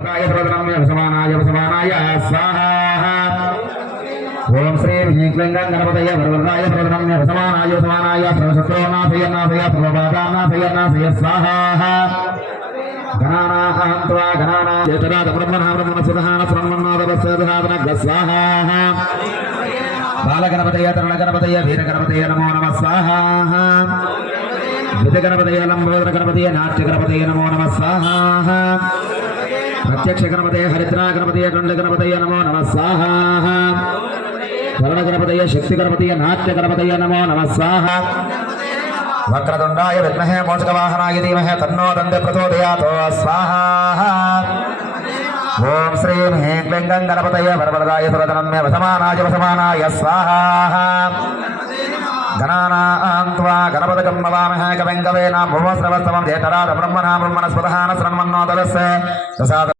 ओम श्री ह्रीं गणपतये वरवरदाय प्रवरदाय समानाय समानाय सर्वशत्रुनाथयनाथय सर्वबाधानाथयनाथय स्वाहा गणानाहं त्वा गणाना चेतराद ब्रह्मणः ब्रह्मणसुधान ब्रह्मणादवस्सधानग् स्वाहा बालगणपतये तरुणगणपतये वीरगणपतये नमो नमः स्वाहा विद्यगणपतये लंबोदर गणपतये नाट्यगणपतये नमो नमः स्वाहा प्रत्यक्ष गणपतये हरिद्रा गणपतये दंड गणपतये नमो नमः स्वाहा वरुण गणपतये शक्ति गणपतये नाट्य गणपतये नमो नमः स्वाहा वक्रतुंडाय विद्महे मोचकवाहनाय धीमहि तन्नो दन्ते प्रचोदयात् स्वाहा ओम श्रीं ह्रीं क्लीं गणपतये वरवरदाय सुरधनम्य वसमानाय स्वाहा गणानां त्वा गणपतिं नमामहे कविं कवीनां भुवस्रवस्तमं जेतराद ब्रह्मणा ब्रह्मणस्पतः न शृण्वन्नोदरस्य